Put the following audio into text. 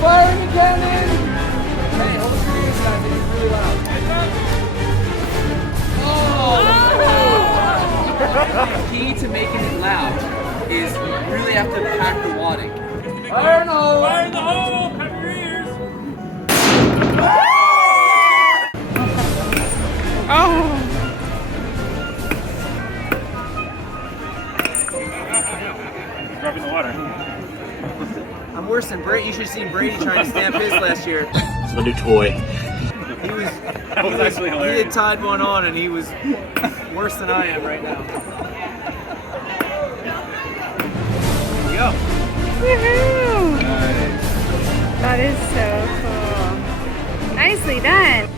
Fire in the cannon! Hey, hold your ears, guys. It's really loud. The key to making it loud is you really have to pack the wadding. Fire in the hole! Fire in the hole! Cover your ears! Oh! Drop in the water. I'm worse than Brady. You should have seen Brady trying to stamp his last year. It's my new toy. That was actually He hilarious. had tied one on and he was worse than I am right now. Here we go. Woohoo! Nice. That is so cool. Nicely done.